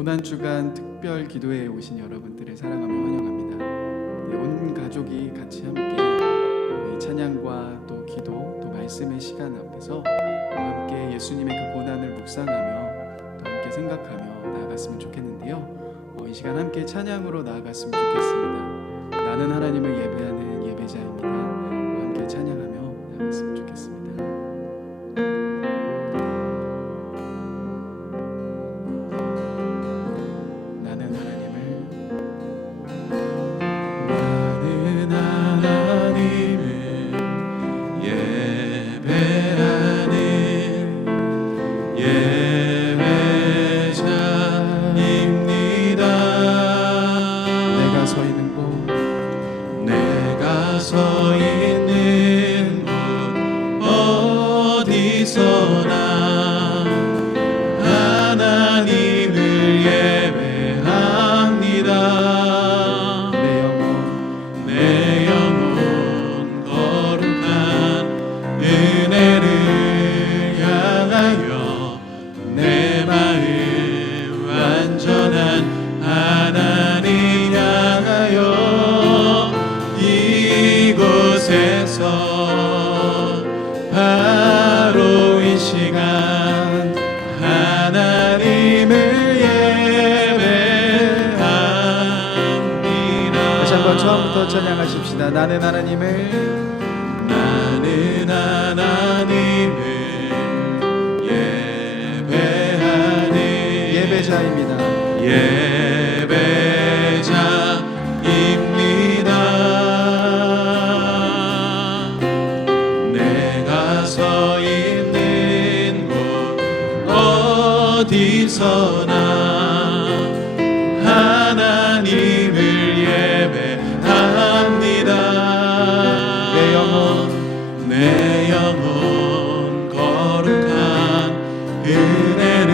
고난주간 특별 기도회에 오신 여러분들을 사랑하며 환영합니다. 온 가족이 같이 함께 이 찬양과 또 기도, 또 말씀의 시간 앞에서 함께 예수님의 그 고난을 묵상하며 또 함께 생각하며 나아갔으면 좋겠는데요. 이 시간 함께 찬양으로 나아갔으면 좋겠습니다. 나는 하나님을 예배하는 예배자입니다. 함께 찬양하며 나아갔으면 좋겠습니다. 바로 이 시간 하나님을 예배합니다. 다시 한번 처음부터 찬양하십시다. 나는 하나님을 예배하는 예배자입니다. 어디서나 하나님을 예배합니다. 내 영혼 거룩한 은혜를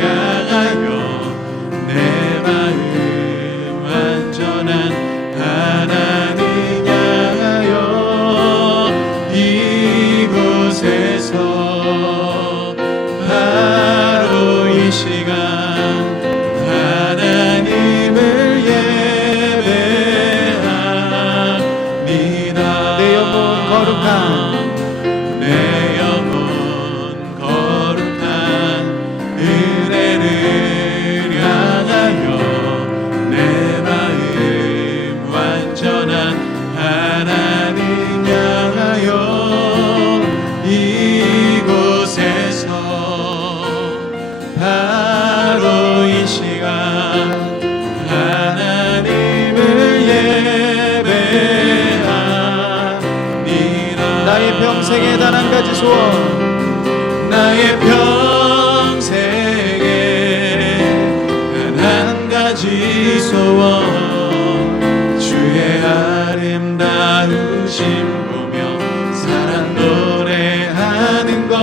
향하여 내 마음 완전한 하나님 향하여 이곳에서 시간 하나님을 예배합니다. 내 영혼 거룩한 은혜를 향하여 내 마음 완전한 하나님 향하여 이곳에서 바로 이 시간 하나님을 예배합니다. 나의 평생에 단 한 가지 소원, 나의 평생에 단 한 가지 소원, 주의 아름다우심 보며 사랑 노래하는 것,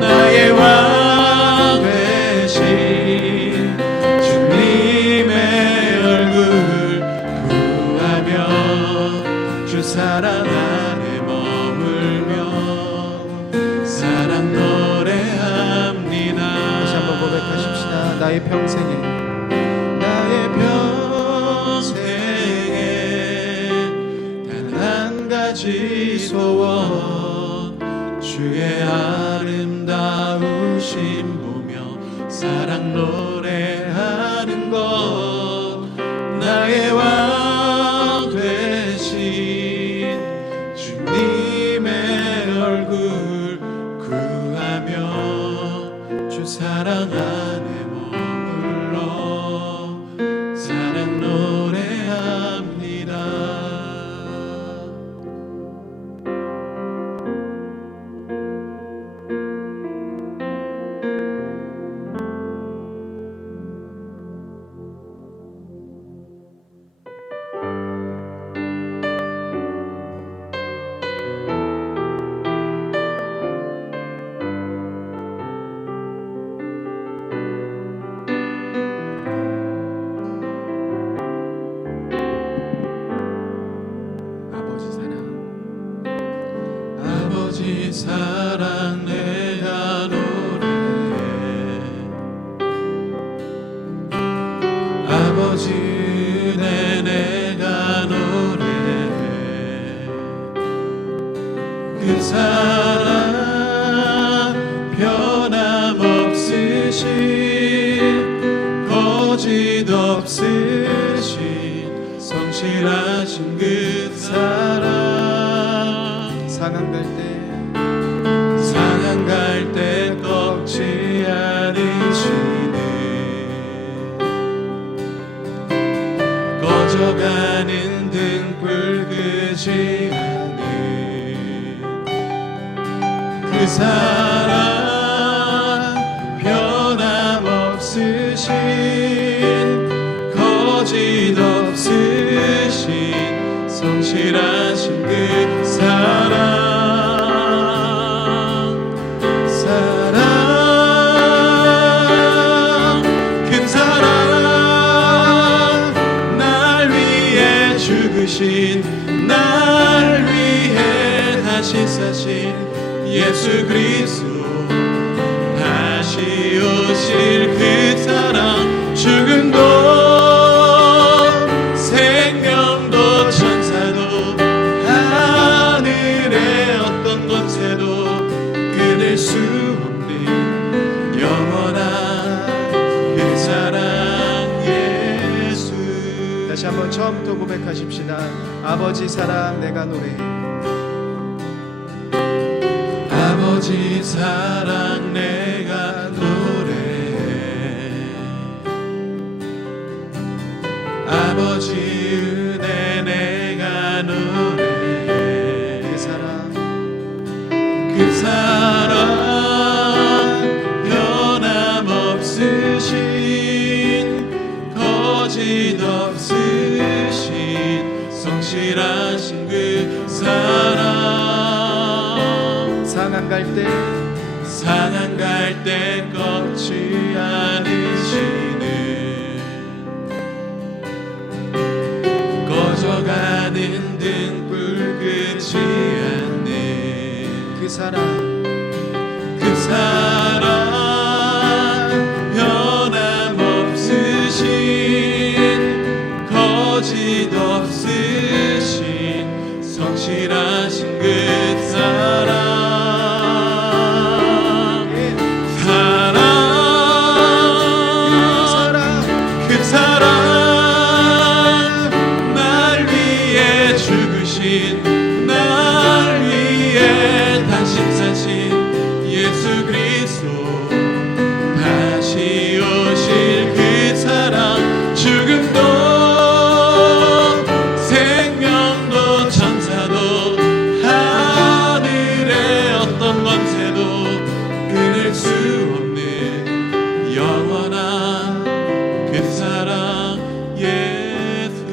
나의 왕 되신 주님의 얼굴 구하며 주 사랑 안에 머물며 사랑 노래합니다. 다시 한번 고백하십시다. 나의 평생에 단 한 가지 소원, 주의 아름다우심 보며 사랑 노래하는 것, 나의 왕 되신 주님의 얼굴 구하며 주 사랑 안에 머물러 사랑 노래합니다. 아버지 사랑 내가 노래해 그 사랑 변함없으신 거짓 없으신 성실하신 그 사랑 상한 갈 때 꺾지 않으시네 꺼져가는 등불 끄지 않는 그 사랑 변함없으신 거짓 없으신 성실하신 그 사랑 그 사랑 날 위해 죽으신 날 위해 다시 사신 예수 그리스도 다시 오실 그 사랑 죽음도 생명도 천사도 하늘의 어떤 권세도 끊을 수 없는 영원한 그 사랑 예수 다시 한번 처음부터 고백하십시다. 아버지 사랑 내가 노래해. 아버지 사랑 내가 노래해 아버지 은혜 내가 노래해 그 사랑 변함없으신 거짓 없으신 성실하신 그 사랑 상한 갈 때 꺾지 않으시는 꺼져가는 등불 끄지 않는 그 사랑 변함없으신 거짓 없으신 성실하신 그 사랑 날 위해 죽으신 날 위해 다시 사신 예수 그리스도 다시 오실 그 사랑 죽음도 생명도 천사도 하늘의 어떤 권세도 끊을 수 없는 영원한 그 사랑 예수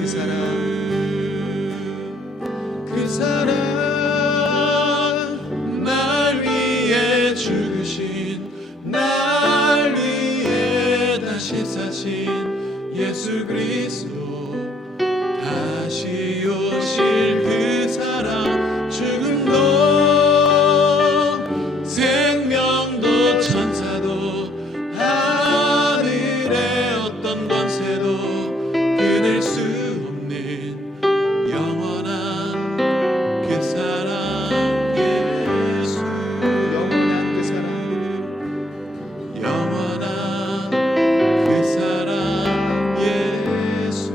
그 사랑 날 위해 죽으신 날 위해 다시 사신 예수 그리스도 다시 오실 그 사랑 죽음도 생명도 천사도 하늘의 어떤 권세도 끊을 수 없는 영원한 그 사랑 예수 영원한 그 사랑 영원한 그 사랑 예수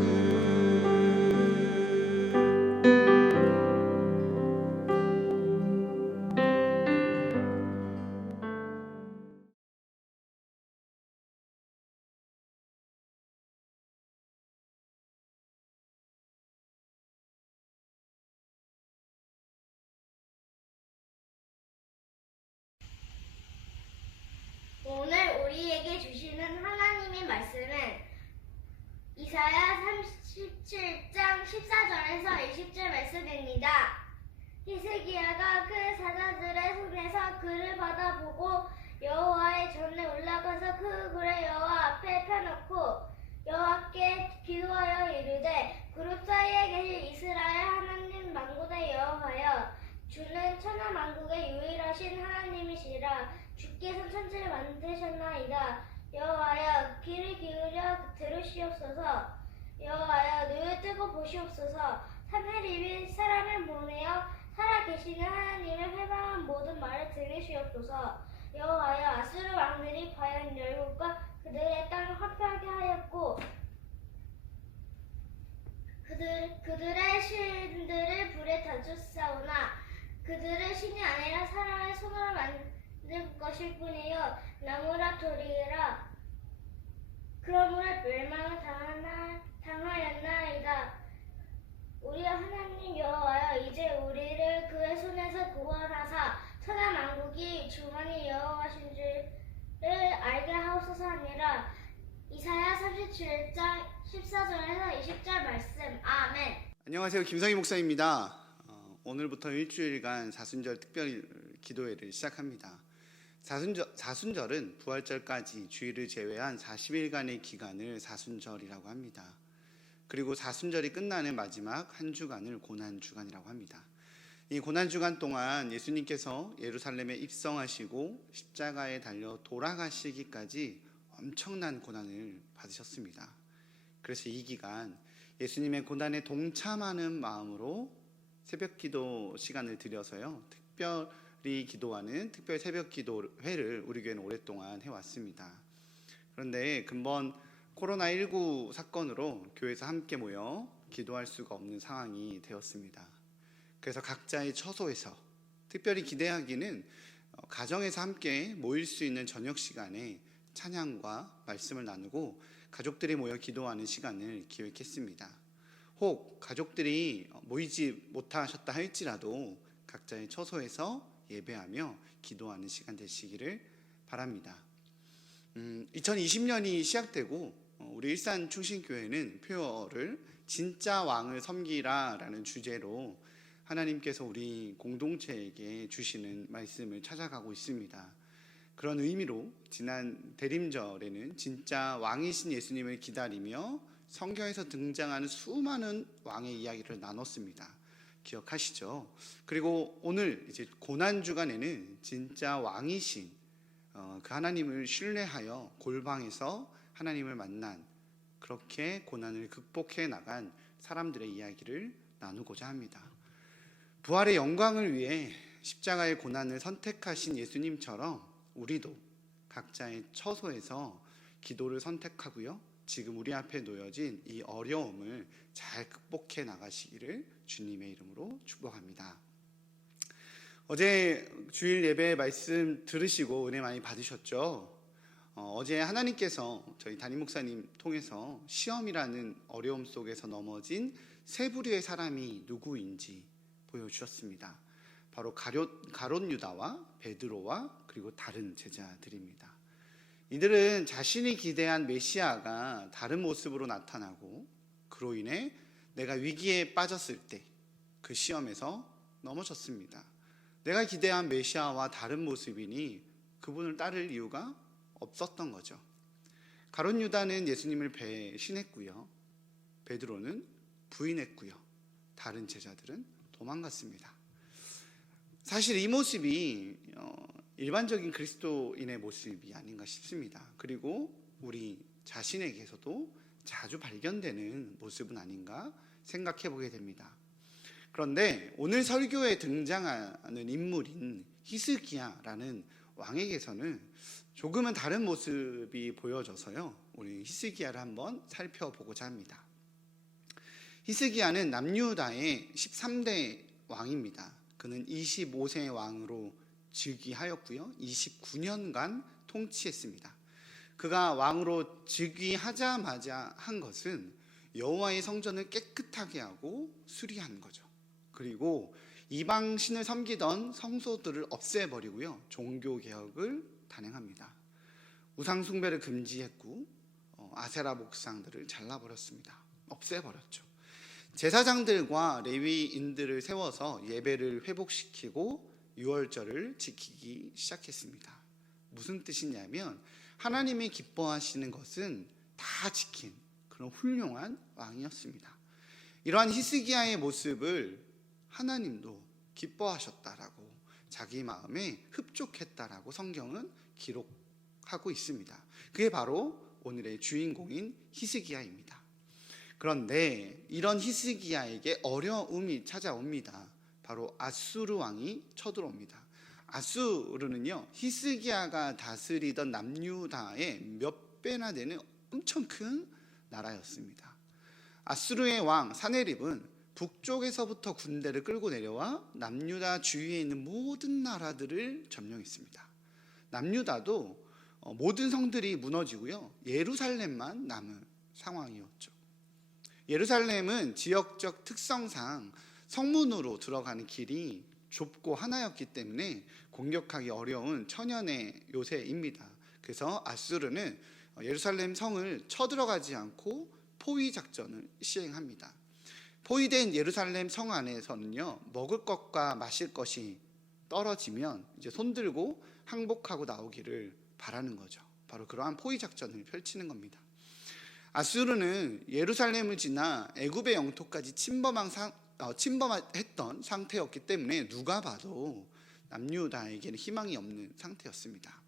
오늘 우리에게 주시는 하나님의 말씀은 이사야 37장 14절에서 20절 말씀입니다. 히스기야가 그 사자들의 손에서 글을 받아보고 여호와의 전에 올라가서 그 글을 여호와 앞에 펴놓고 여호와께 기도하여 이르되 그룹 사이에 계신 이스라엘 하나님 만군의 여호와여 주는 천하 만국의 유일하신 하나님이시라 주께서 천지를 만드셨나이다. 여호와여 귀를 기울여 들으시옵소서. 여호와여 눈을 뜨고 보시옵소서. 하늘이 사람을 보내어 살아계시는 하나님을 하옵소서. 여호와여, 아수르 왕들이 과연 열국과 그들의 땅을 화폐하게 하였고 그들의 신들을 불에 던졌사오나 그들의 신이 아니라 사람의 손으로 만든 것일 뿐이요 나무라 돌이라 그러므로 멸망을 당하였나이다. 우리 하나님 여호와여, 이제 우리를 그의 손에서 구원하사 천하 만국이 주만이 여호와신 줄을 알게 하옵소서 하니라. 이사야 37장 14절에서 20절 말씀. 아멘. 안녕하세요. 김성희 목사입니다. 오늘부터 일주일간 사순절 특별 기도회를 시작합니다. 사순절은 부활절까지 주일을 제외한 40일간의 기간을 사순절이라고 합니다. 그리고 사순절이 끝나는 마지막 한 주간을 고난주간이라고 합니다. 이 고난주간 동안 예수님께서 예루살렘에 입성하시고 십자가에 달려 돌아가시기까지 엄청난 고난을 받으셨습니다. 그래서 이 기간 예수님의 고난에 동참하는 마음으로 새벽 기도 시간을 들여서요, 특별히 기도하는 특별 새벽 기도회를 우리 교회는 오랫동안 해왔습니다. 그런데 근본 코로나19 사건으로 교회에서 함께 모여 기도할 수가 없는 상황이 되었습니다. 그래서 각자의 처소에서, 특별히 기대하기는 가정에서 함께 모일 수 있는 저녁 시간에 찬양과 말씀을 나누고 가족들이 모여 기도하는 시간을 기획했습니다. 혹 가족들이 모이지 못하셨다 할지라도 각자의 처소에서 예배하며 기도하는 시간 되시기를 바랍니다. 2020년이 시작되고 우리 일산 충신교회는 표어를 진짜 왕을 섬기라 라는 주제로 하나님께서 우리 공동체에게 주시는 말씀을 찾아가고 있습니다. 그런 의미로 지난 대림절에는 진짜 왕이신 예수님을 기다리며 성경에서 등장하는 수많은 왕의 이야기를 나눴습니다. 기억하시죠? 그리고 오늘 이제 고난주간에는 진짜 왕이신 그 하나님을 신뢰하여 골방에서 하나님을 만난, 그렇게 고난을 극복해 나간 사람들의 이야기를 나누고자 합니다. 부활의 영광을 위해 십자가의 고난을 선택하신 예수님처럼 우리도 각자의 처소에서 기도를 선택하고요, 지금 우리 앞에 놓여진 이 어려움을 잘 극복해 나가시기를 주님의 이름으로 축복합니다. 어제 주일 예배 말씀 들으시고 은혜 많이 받으셨죠? 어제 하나님께서 저희 담임 목사님 통해서 시험이라는 어려움 속에서 넘어진 세 부류의 사람이 누구인지 보여주셨습니다. 바로 가롯 유다와 베드로와 그리고 다른 제자들입니다. 이들은 자신이 기대한 메시아가 다른 모습으로 나타나고 그로 인해 내가 위기에 빠졌을 때 그 시험에서 넘어졌습니다. 내가 기대한 메시아와 다른 모습이니 그분을 따를 이유가 없었던 거죠. 가롯 유다는 예수님을 배신했고요, 베드로는 부인했고요, 다른 제자들은 도망갔습니다. 사실 이 모습이 일반적인 그리스도인의 모습이 아닌가 싶습니다. 그리고 우리 자신에게서도 자주 발견되는 모습은 아닌가 생각해 보게 됩니다. 그런데 오늘 설교에 등장하는 인물인 히스기야라는 왕에게서는 조금은 다른 모습이 보여져서요, 우리 히스기야를 한번 살펴보고자 합니다. 히스기야는 남유다의 13대 왕입니다. 그는 25세의 왕으로 즉위하였고요, 29년간 통치했습니다. 그가 왕으로 즉위하자마자 한 것은 여호와의 성전을 깨끗하게 하고 수리한 거죠. 그리고 이방 신을 섬기던 성소들을 없애버리고요, 종교개혁을 단행합니다. 우상숭배를 금지했고 아세라 목상들을 잘라버렸습니다. 없애버렸죠. 제사장들과 레위인들을 세워서 예배를 회복시키고 유월절을 지키기 시작했습니다. 무슨 뜻이냐면 하나님이 기뻐하시는 것은 다 지킨 그런 훌륭한 왕이었습니다. 이러한 히스기야의 모습을 하나님도 기뻐하셨다라고, 자기 마음에 흡족했다라고 성경은 기록하고 있습니다. 그게 바로 오늘의 주인공인 히스기야입니다. 그런데 이런 히스기야에게 어려움이 찾아옵니다. 바로 아수르 왕이 쳐들어옵니다. 아수르는요, 히스기야가 다스리던 남유다의 몇 배나 되는 엄청 큰 나라였습니다. 아수르의 왕 사네립은 북쪽에서부터 군대를 끌고 내려와 남유다 주위에 있는 모든 나라들을 점령했습니다. 남유다도 모든 성들이 무너지고요, 예루살렘만 남은 상황이었죠. 예루살렘은 지역적 특성상 성문으로 들어가는 길이 좁고 하나였기 때문에 공격하기 어려운 천연의 요새입니다. 그래서 아수르는 예루살렘 성을 쳐들어가지 않고 포위 작전을 시행합니다. 포위된 예루살렘 성 안에서는요, 먹을 것과 마실 것이 떨어지면 이제 손들고 항복하고 나오기를 바라는 거죠. 바로 그러한 포위 작전을 펼치는 겁니다. 아수르는 예루살렘을 지나 애굽의 영토까지 침범했던 상태였기 때문에 누가 봐도 남유다에게는 희망이 없는 상태였습니다.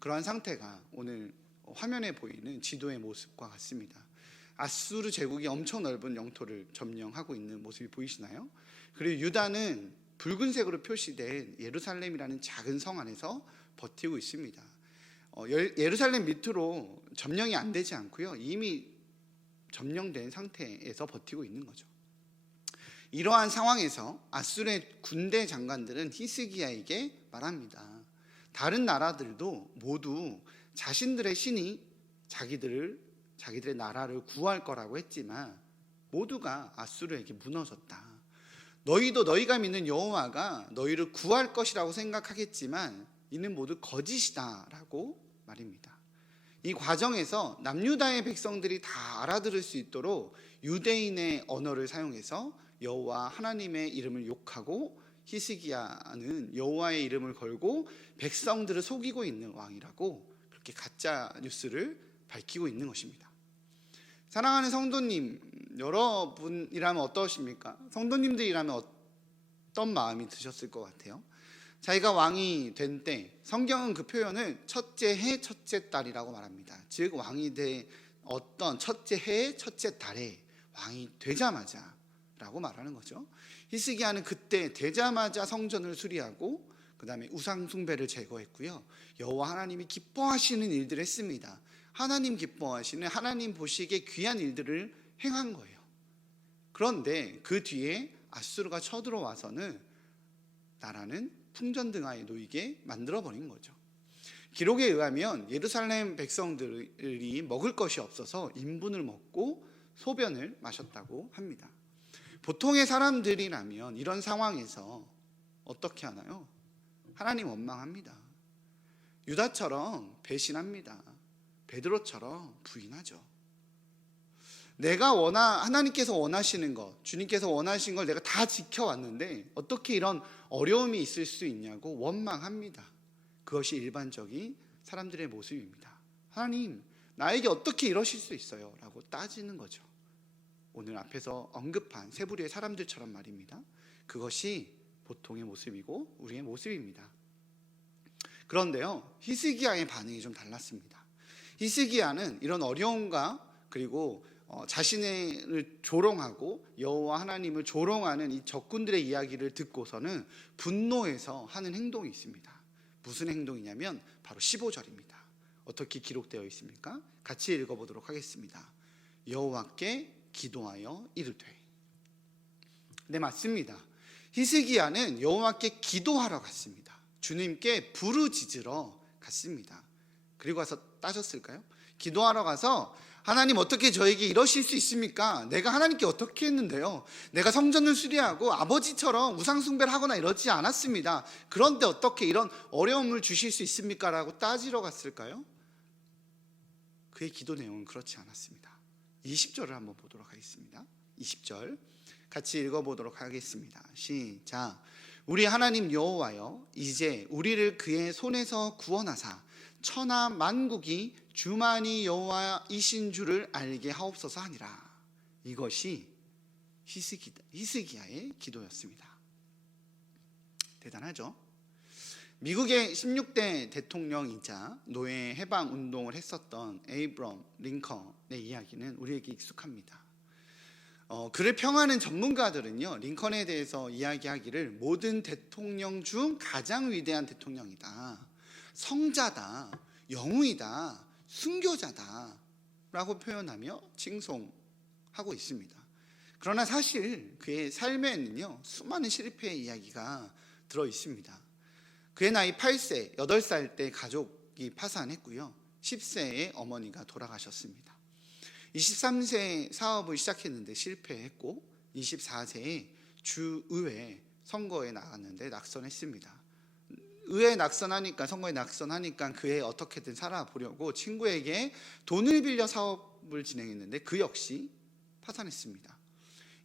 그러한 상태가 오늘 화면에 보이는 지도의 모습과 같습니다. 아수르 제국이 엄청 넓은 영토를 점령하고 있는 모습이 보이시나요? 그리고 유다는 붉은색으로 표시된 예루살렘이라는 작은 성 안에서 버티고 있습니다. 예루살렘 밑으로 점령이 안 되지 않고요, 이미 점령된 상태에서 버티고 있는 거죠. 이러한 상황에서 아수르의 군대 장관들은 히스기야에게 말합니다. 다른 나라들도 모두 자신들의 신이 자기들의 나라를 구할 거라고 했지만 모두가 아수르에게 무너졌다. 너희도 너희가 믿는 여호와가 너희를 구할 것이라고 생각하겠지만 이는 모두 거짓이다라고 말입니다. 이 과정에서 남유다의 백성들이 다 알아들을 수 있도록 유대인의 언어를 사용해서 여호와 하나님의 이름을 욕하고, 히스기야는 여호와의 이름을 걸고 백성들을 속이고 있는 왕이라고 그렇게 가짜 뉴스를 밝히고 있는 것입니다. 사랑하는 성도님, 여러분이라면 어떠십니까? 성도님들이라면 어떤 마음이 드셨을 것 같아요? 자기가 왕이 된 때 성경은 그 표현을 첫째 해 첫째 달이라고 말합니다. 즉 왕이 된 어떤 첫째 해 첫째 달에 왕이 되자마자 라고 말하는 거죠. 히스기야는 그때 되자마자 성전을 수리하고 그 다음에 우상 숭배를 제거했고요, 여호와 하나님이 기뻐하시는 일들을 했습니다. 하나님 기뻐하시는, 하나님 보시기에 귀한 일들을 행한 거예요. 그런데 그 뒤에 아수르가 쳐들어와서는 나라는 풍전등화에 놓이게 만들어버린 거죠. 기록에 의하면 예루살렘 백성들이 먹을 것이 없어서 인분을 먹고 소변을 마셨다고 합니다. 보통의 사람들이라면 이런 상황에서 어떻게 하나요? 하나님 원망합니다. 유다처럼 배신합니다. 베드로처럼 부인하죠. 하나님께서 원하시는 것, 주님께서 원하신 걸 내가 다 지켜왔는데 어떻게 이런 어려움이 있을 수 있냐고 원망합니다. 그것이 일반적인 사람들의 모습입니다. 하나님, 나에게 어떻게 이러실 수 있어요? 라고 따지는 거죠. 오늘 앞에서 언급한 세 부류의 사람들처럼 말입니다. 그것이 보통의 모습이고 우리의 모습입니다. 그런데요, 히스기야의 반응이 좀 달랐습니다. 히스기야는 이런 어려움과 그리고 자신을 조롱하고 여호와 하나님을 조롱하는 이 적군들의 이야기를 듣고서는 분노해서 하는 행동이 있습니다. 무슨 행동이냐면 바로 15절입니다. 어떻게 기록되어 있습니까? 같이 읽어보도록 하겠습니다. 여호와께 기도하여 이르되. 네, 맞습니다. 히스기야는 여호와께 기도하러 갔습니다. 주님께 부르짖으러 갔습니다. 그리고 가서 따졌을까요? 기도하러 가서 하나님, 어떻게 저에게 이러실 수 있습니까? 내가 하나님께 어떻게 했는데요? 내가 성전을 수리하고 아버지처럼 우상숭배를 하거나 이러지 않았습니다. 그런데 어떻게 이런 어려움을 주실 수 있습니까? 라고 따지러 갔을까요? 그의 기도 내용은 그렇지 않았습니다. 20절을 한번 보도록 하겠습니다. 20절 같이 읽어보도록 하겠습니다. 시작. 우리 하나님 여호와여, 이제 우리를 그의 손에서 구원하사 천하 만국이 주만이 여호와이신 줄을 알게 하옵소서 하니라. 이것이 히스기야의 기도였습니다. 대단하죠? 미국의 16대 대통령이자 노예 해방 운동을 했었던 에이브럼 링컨의 이야기는 우리에게 익숙합니다. 그를 평하는 전문가들은요, 링컨에 대해서 이야기하기를 모든 대통령 중 가장 위대한 대통령이다, 성자다, 영웅이다, 순교자다 라고 표현하며 칭송하고 있습니다. 그러나 사실 그의 삶에는요, 수많은 실패의 이야기가 들어 있습니다. 그의 나이 8세, 8살 때 가족이 파산했고요, 10세에 어머니가 돌아가셨습니다. 23세에 사업을 시작했는데 실패했고, 24세에 주의회 선거에 나갔는데 낙선했습니다. 의회에 낙선하니까, 선거에 낙선하니까 그에 어떻게든 살아보려고 친구에게 돈을 빌려 사업을 진행했는데 그 역시 파산했습니다.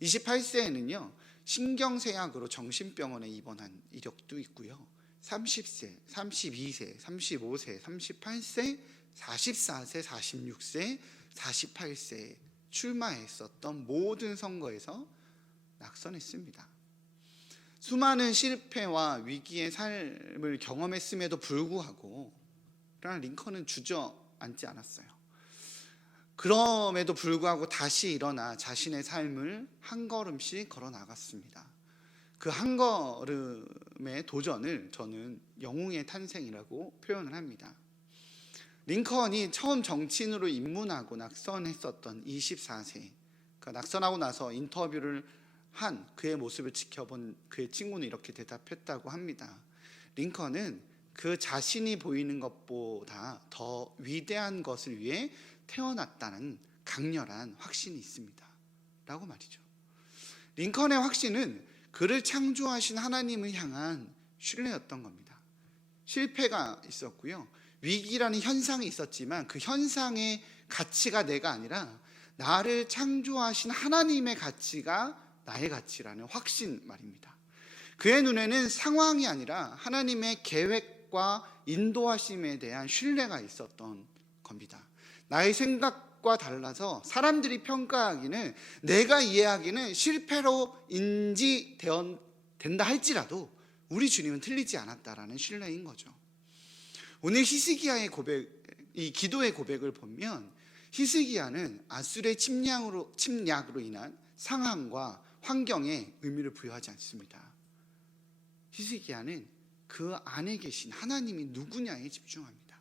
28세에는요, 신경쇠약으로 정신병원에 입원한 이력도 있고요, 30세, 32세, 35세, 38세, 44세, 46세, 48세에 출마했었던 모든 선거에서 낙선했습니다. 수많은 실패와 위기의 삶을 경험했음에도 불구하고 그러나 링컨은 주저앉지 않았어요. 그럼에도 불구하고 다시 일어나 자신의 삶을 한 걸음씩 걸어 나갔습니다. 그 한 걸음의 도전을 저는 영웅의 탄생이라고 표현을 합니다. 링컨이 처음 정치인으로 입문하고 낙선했었던 24세, 그러니까 낙선하고 나서 인터뷰를 한 그의 모습을 지켜본 그의 친구는 이렇게 대답했다고 합니다. 링컨은 그 자신이 보이는 것보다 더 위대한 것을 위해 태어났다는 강렬한 확신이 있습니다 라고 말이죠. 링컨의 확신은 그를 창조하신 하나님을 향한 신뢰였던 겁니다. 실패가 있었고요, 위기라는 현상이 있었지만 그 현상의 가치가 내가 아니라 나를 창조하신 하나님의 가치가 나의 가치라는 확신 말입니다. 그의 눈에는 상황이 아니라 하나님의 계획과 인도하심에 대한 신뢰가 있었던 겁니다. 나의 생각과 달라서 사람들이 평가하기는, 내가 이해하기는 실패로 인지된다 할지라도 우리 주님은 틀리지 않았다라는 신뢰인 거죠. 오늘 히스기야의 이 기도의 고백을 보면 히스기야는 아수르의 침략으로 인한 상황과 환경에 의미를 부여하지 않습니다. 히스기야는 그 안에 계신 하나님이 누구냐에 집중합니다.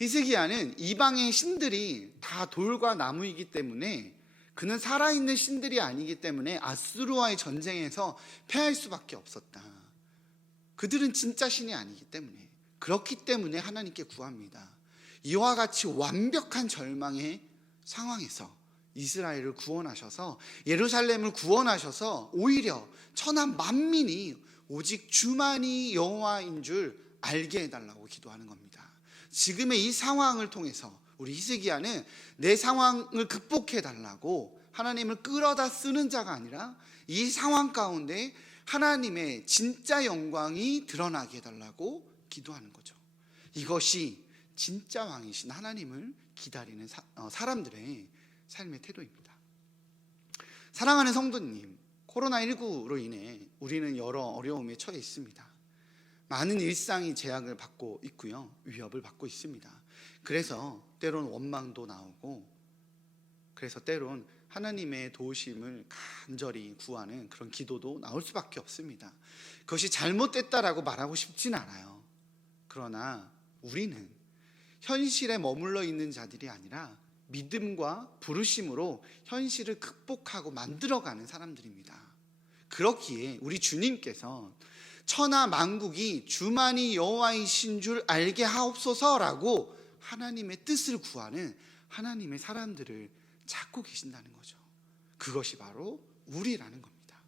히스기야는 이방의 신들이 다 돌과 나무이기 때문에, 그는 살아있는 신들이 아니기 때문에 아수르와의 전쟁에서 패할 수밖에 없었다. 그들은 진짜 신이 아니기 때문에, 그렇기 때문에 하나님께 구합니다. 이와 같이 완벽한 절망의 상황에서 이스라엘을 구원하셔서, 예루살렘을 구원하셔서 오히려 천하 만민이 오직 주만이 여호와인 줄 알게 해달라고 기도하는 겁니다. 지금의 이 상황을 통해서 우리 히스기야는 내 상황을 극복해달라고 하나님을 끌어다 쓰는 자가 아니라 이 상황 가운데 하나님의 진짜 영광이 드러나게 해달라고 기도하는 거죠. 이것이 진짜 왕이신 하나님을 기다리는 사람들의 삶의 태도입니다. 사랑하는 성도님, 코로나19로 인해 우리는 여러 어려움에 처해 있습니다. 많은 일상이 제약을 받고 있고요, 위협을 받고 있습니다. 그래서 때론 원망도 나오고, 그래서 때론 하나님의 도우심을 간절히 구하는 그런 기도도 나올 수밖에 없습니다. 그것이 잘못됐다라고 말하고 싶진 않아요. 그러나 우리는 현실에 머물러 있는 자들이 아니라 믿음과 부르심으로 현실을 극복하고 만들어가는 사람들입니다. 그렇기에 우리 주님께서 천하 만국이 주만이 여호와이신 줄 알게 하옵소서라고 하나님의 뜻을 구하는 하나님의 사람들을 찾고 계신다는 거죠. 그것이 바로 우리라는 겁니다.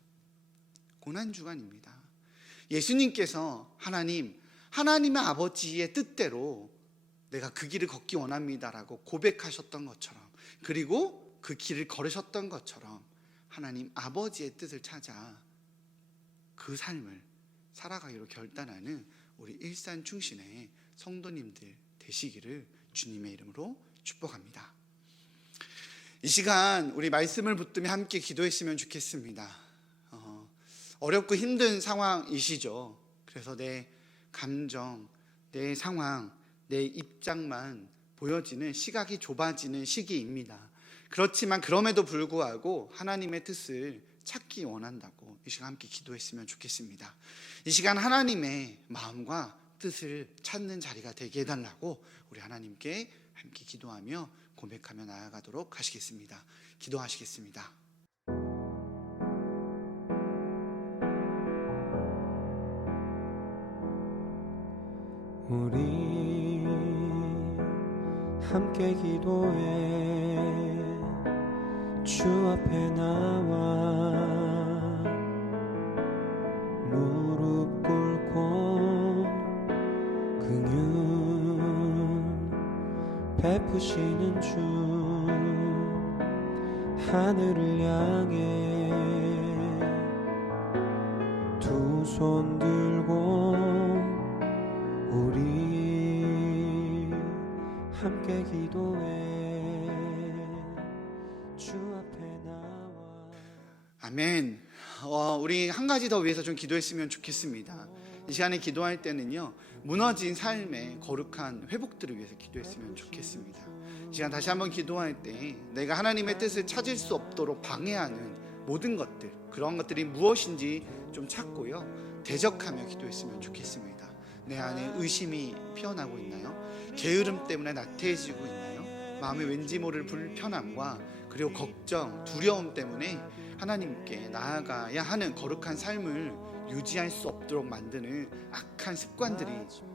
고난주간입니다. 예수님께서 하나님의 아버지의 뜻대로 내가 그 길을 걷기 원합니다라고 고백하셨던 것처럼, 그리고 그 길을 걸으셨던 것처럼 하나님 아버지의 뜻을 찾아 그 삶을 살아가기로 결단하는 우리 일산 충신의 성도님들 되시기를 주님의 이름으로 축복합니다. 이 시간 우리 말씀을 붙들며 함께 기도했으면 좋겠습니다. 어렵고 힘든 상황이시죠. 그래서 내 감정, 내 상황, 내 입장만 보여지는, 시각이 좁아지는 시기입니다. 그렇지만 그럼에도 불구하고 하나님의 뜻을 찾기 원한다고 이 시간 함께 기도했으면 좋겠습니다. 이 시간 하나님의 마음과 뜻을 찾는 자리가 되게 해달라고 우리 하나님께 함께 기도하며 고백하며 나아가도록 하시겠습니다. 기도하시겠습니다. 우리 함께 기도해 주 앞에 나와 무릎 꿇고 긍휼 베푸시는 주 하늘을 향해 두 손 들고 우리 함께 기도해 주 앞에 나와. 아멘. 우리 한 가지 더 위해서 좀 기도했으면 좋겠습니다. 이 시간에 기도할 때는요, 무너진 삶의 거룩한 회복들을 위해서 기도했으면 좋겠습니다. 이 시간 다시 한번 기도할 때 내가 하나님의 뜻을 찾을 수 없도록 방해하는 모든 것들, 그런 것들이 무엇인지 좀 찾고요, 대적하며 기도했으면 좋겠습니다. 내 안에 의심이 피어나고 있나요? 게으름 때문에 나태해지고 있나요? 마음에 왠지 모를 불편함과 그리고 걱정, 두려움 때문에 하나님께 나아가야 하는 거룩한 삶을 유지할 수 없도록 만드는 악한 습관들이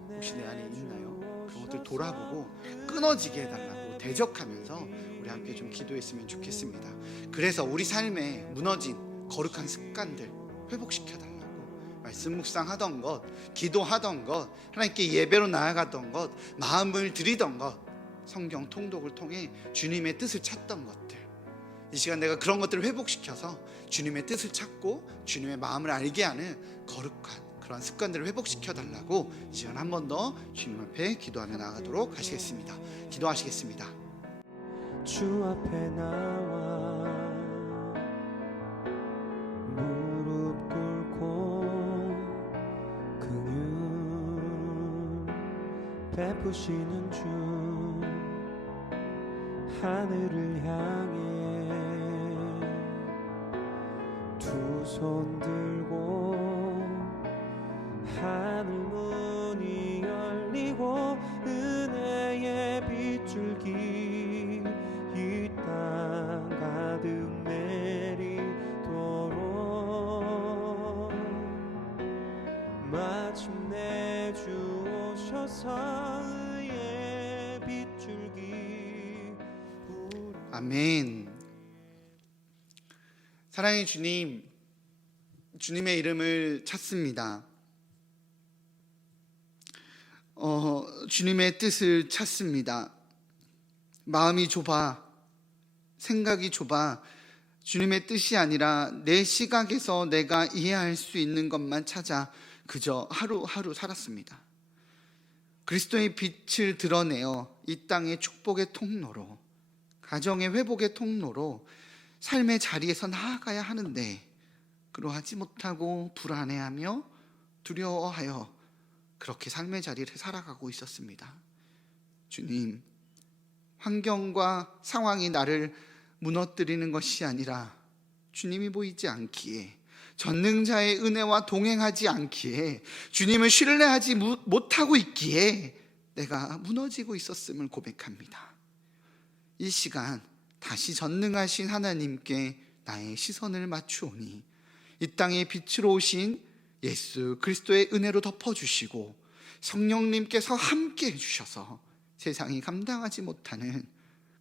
혹시 내 안에 있나요? 그런 것들 돌아보고 끊어지게 해달라고 대적하면서 우리 함께 좀 기도했으면 좋겠습니다. 그래서 우리 삶에 무너진 거룩한 습관들 회복시켜달라고, 말씀 묵상하던 것, 기도하던 것, 하나님께 예배로 나아갔던 것, 마음을 드리던 것, 성경 통독을 통해 주님의 뜻을 찾던 것들, 이 시간 내가 그런 것들을 회복시켜서 주님의 뜻을 찾고 주님의 마음을 알게 하는 거룩한 그런 습관들을 회복시켜달라고 이 시간 한 번 더 주님 앞에 기도하며 나아가도록 하시겠습니다. 기도하시겠습니다. 주 앞에 나와 무릎 꿇고 긍휼 베푸시는 주 하늘을 향해 두 손 들고 하늘 문이 열리고 은혜의 빗줄기 이 땅 가득 내리도록 마침내 주 오셔서 의의 빗줄기 아멘. 사랑의 주님, 주님의 이름을 찾습니다. 주님의 뜻을 찾습니다. 마음이 좁아, 생각이 좁아 주님의 뜻이 아니라 내 시각에서 내가 이해할 수 있는 것만 찾아 그저 하루하루 살았습니다. 그리스도의 빛을 드러내어 이 땅의 축복의 통로로, 가정의 회복의 통로로 삶의 자리에서 나아가야 하는데 그러하지 못하고 불안해하며 두려워하여 그렇게 삶의 자리를 살아가고 있었습니다. 주님, 환경과 상황이 나를 무너뜨리는 것이 아니라 주님이 보이지 않기에, 전능자의 은혜와 동행하지 않기에, 주님을 신뢰하지 못하고 있기에 내가 무너지고 있었음을 고백합니다. 이 시간 다시 전능하신 하나님께 나의 시선을 맞추오니 이 땅에 빛으로 오신 예수 그리스도의 은혜로 덮어주시고 성령님께서 함께 해주셔서 세상이 감당하지 못하는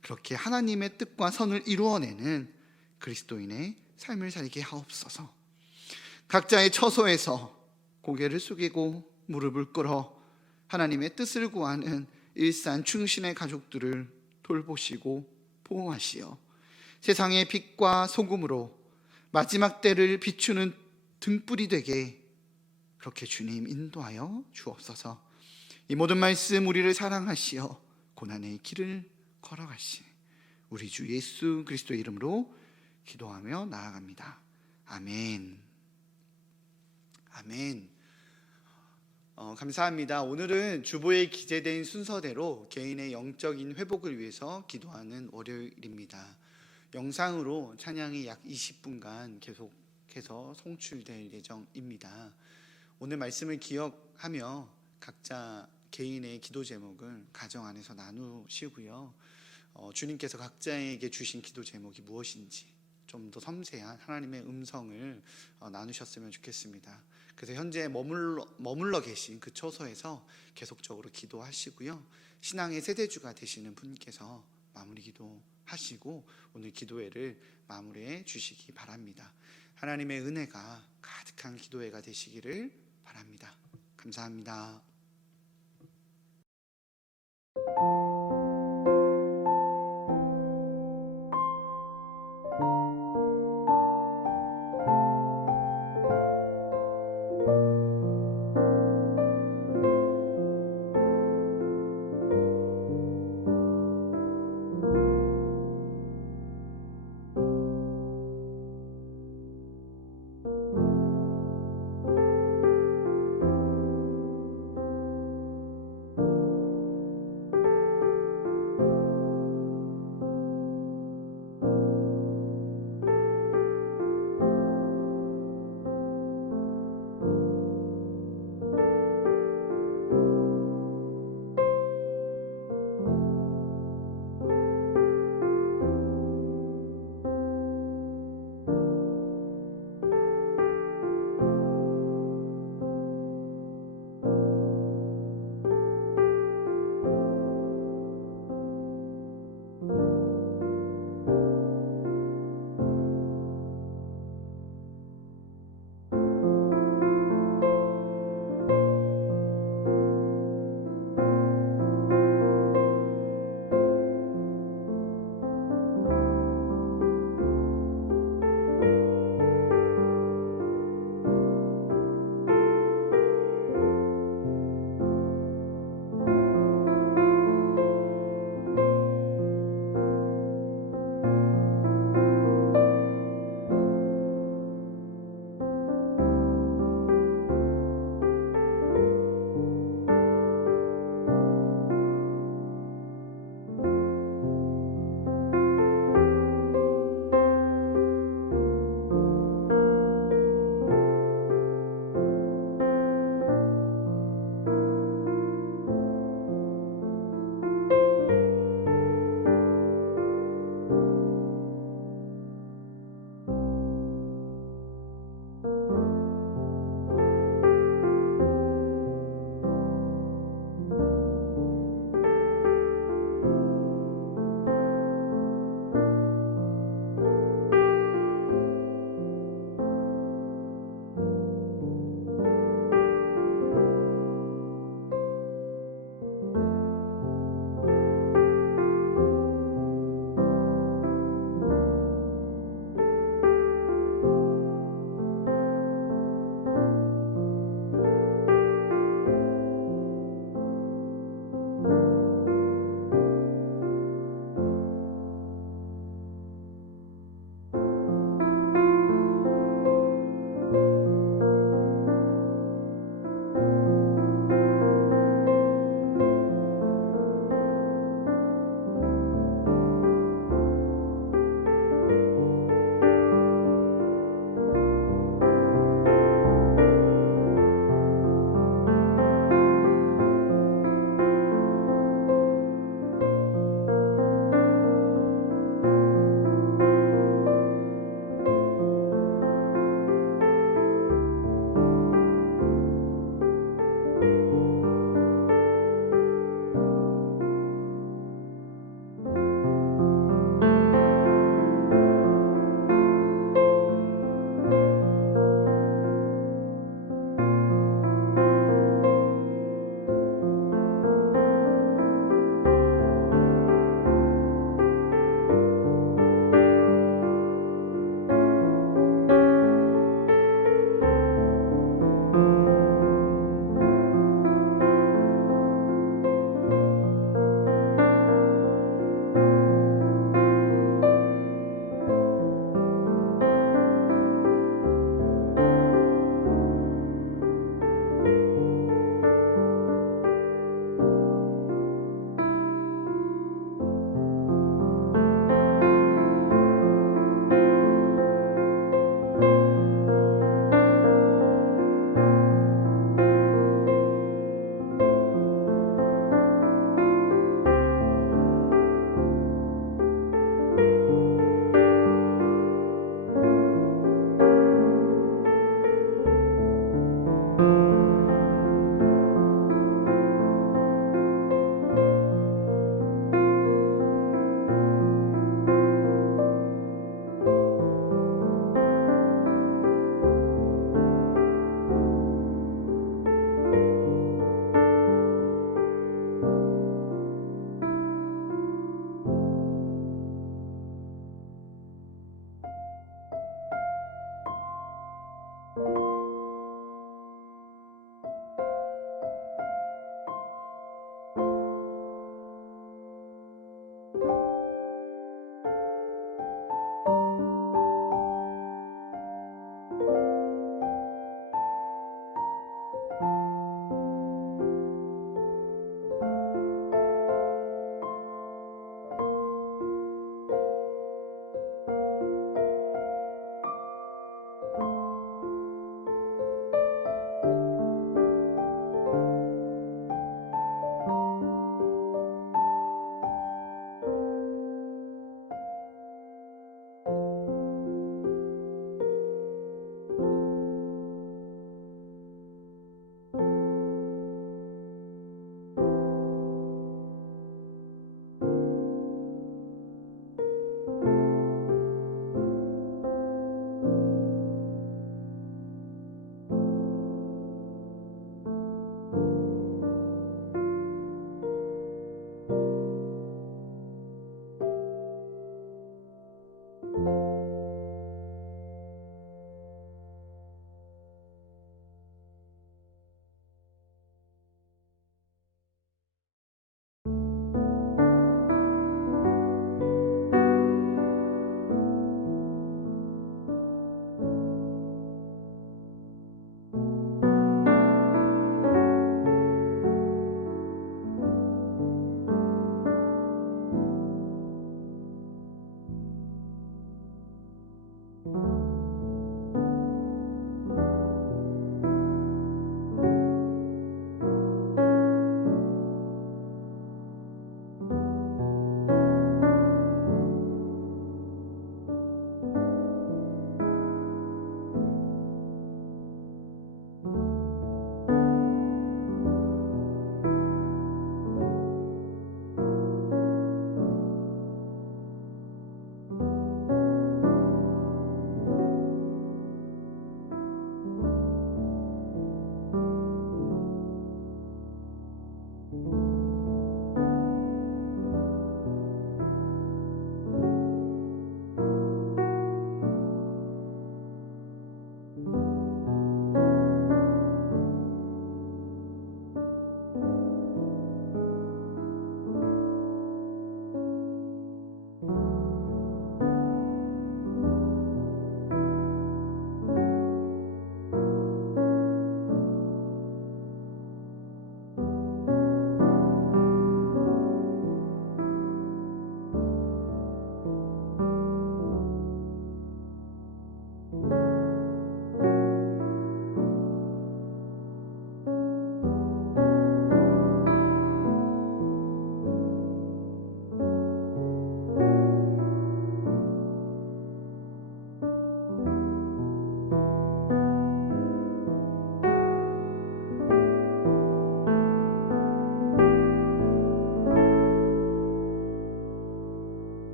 그렇게 하나님의 뜻과 선을 이루어내는 그리스도인의 삶을 살게 하옵소서. 각자의 처소에서 고개를 숙이고 무릎을 꿇어 하나님의 뜻을 구하는 일산 충신의 가족들을 돌보시고 보호하시어 세상의 빛과 소금으로 마지막 때를 비추는 등불이 되게 그렇게 주님 인도하여 주옵소서. 이 모든 말씀 우리를 사랑하시어 고난의 길을 걸어가신 우리 주 예수 그리스도의 이름으로 기도하며 나아갑니다. 아멘. 아멘. 감사합니다. 오늘은 주보에 기재된 순서대로 개인의 영적인 회복을 위해서 기도하는 월요일입니다. 영상으로 찬양이 약 20분간 계속해서 송출될 예정입니다. 오늘 말씀을 기억하며 각자 개인의 기도 제목을 가정 안에서 나누시고요. 주님께서 각자에게 주신 기도 제목이 무엇인지 좀 더 섬세한 하나님의 음성을 나누셨으면 좋겠습니다. 그래서 현재 머물러 계신 그 처소에서 계속적으로 기도하시고요. 신앙의 세대주가 되시는 분께서 마무리 기도하시고 오늘 기도회를 마무리해 주시기 바랍니다. 하나님의 은혜가 가득한 기도회가 되시기를 바랍니다. 감사합니다.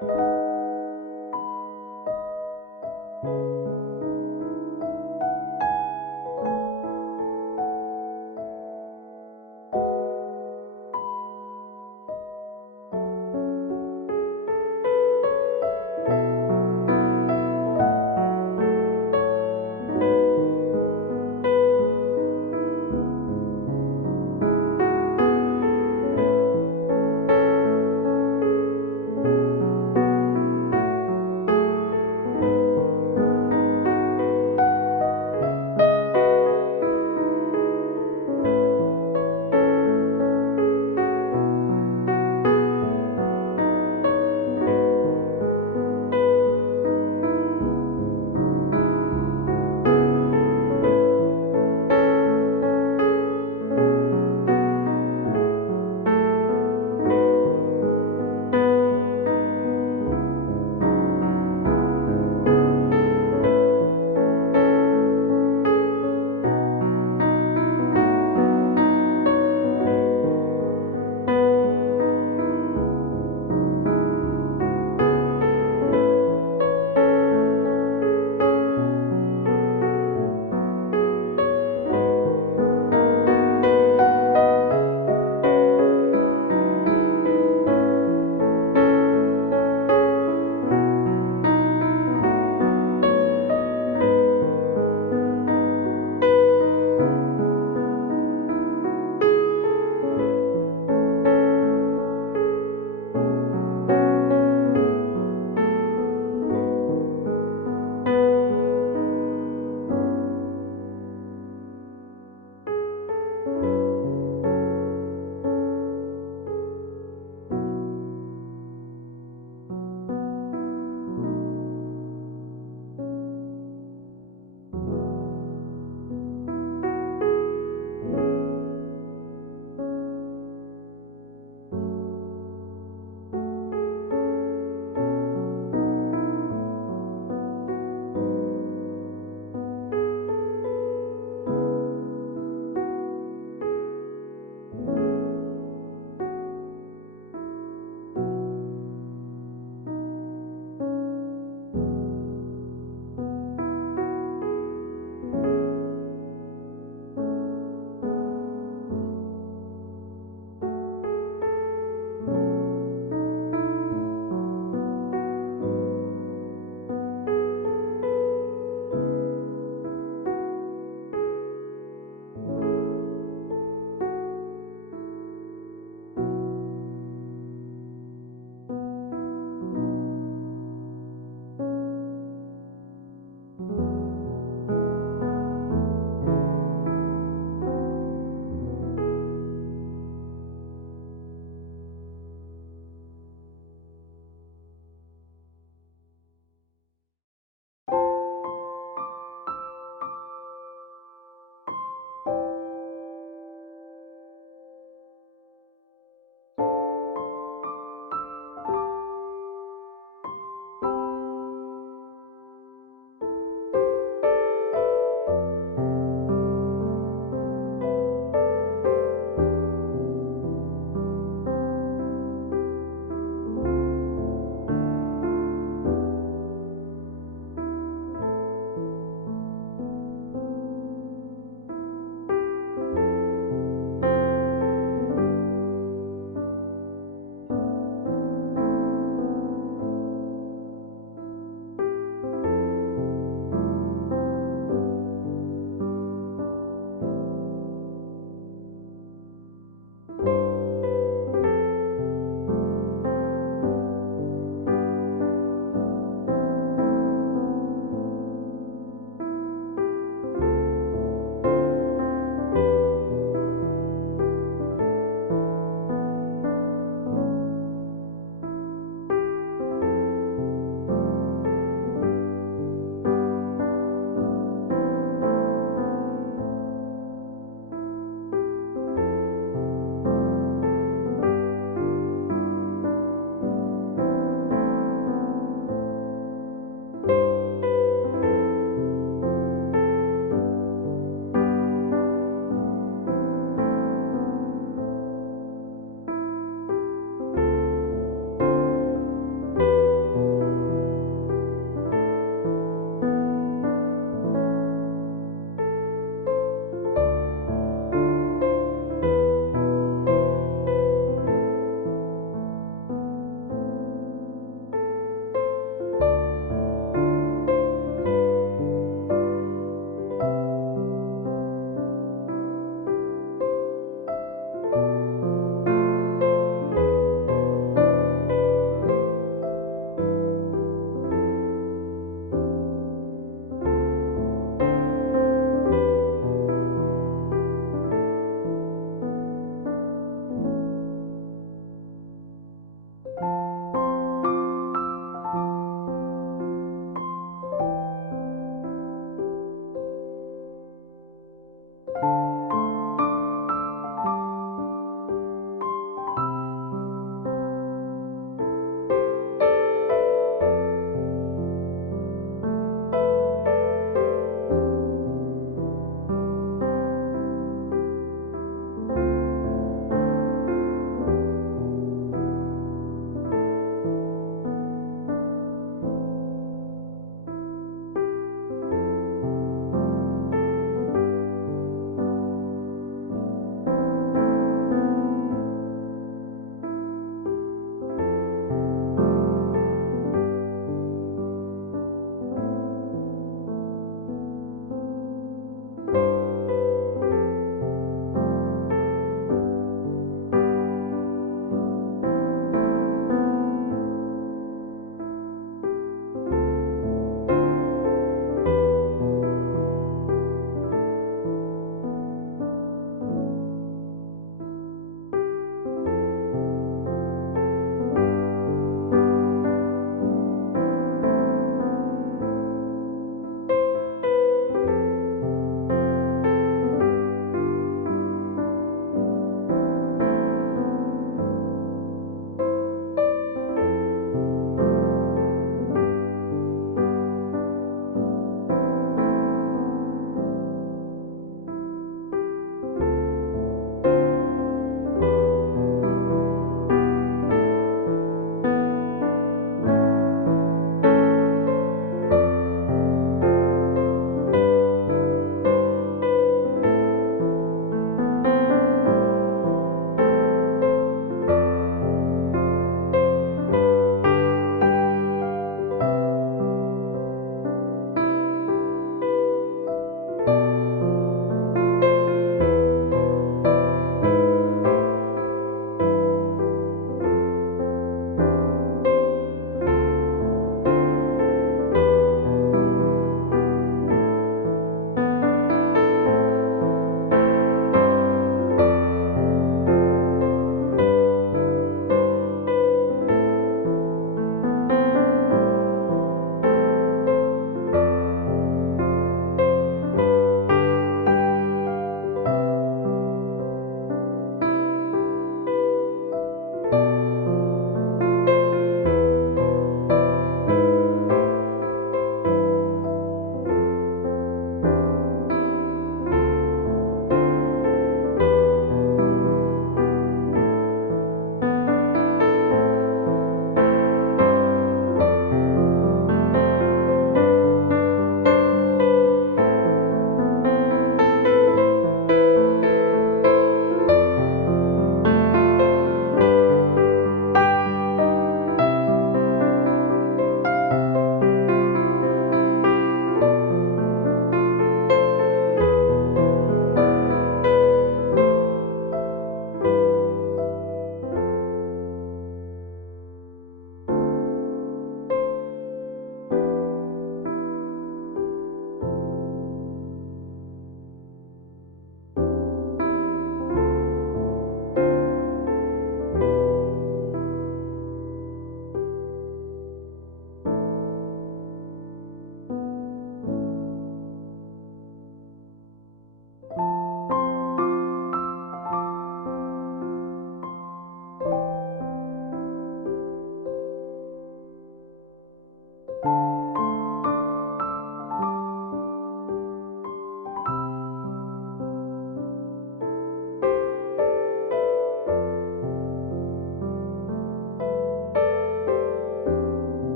주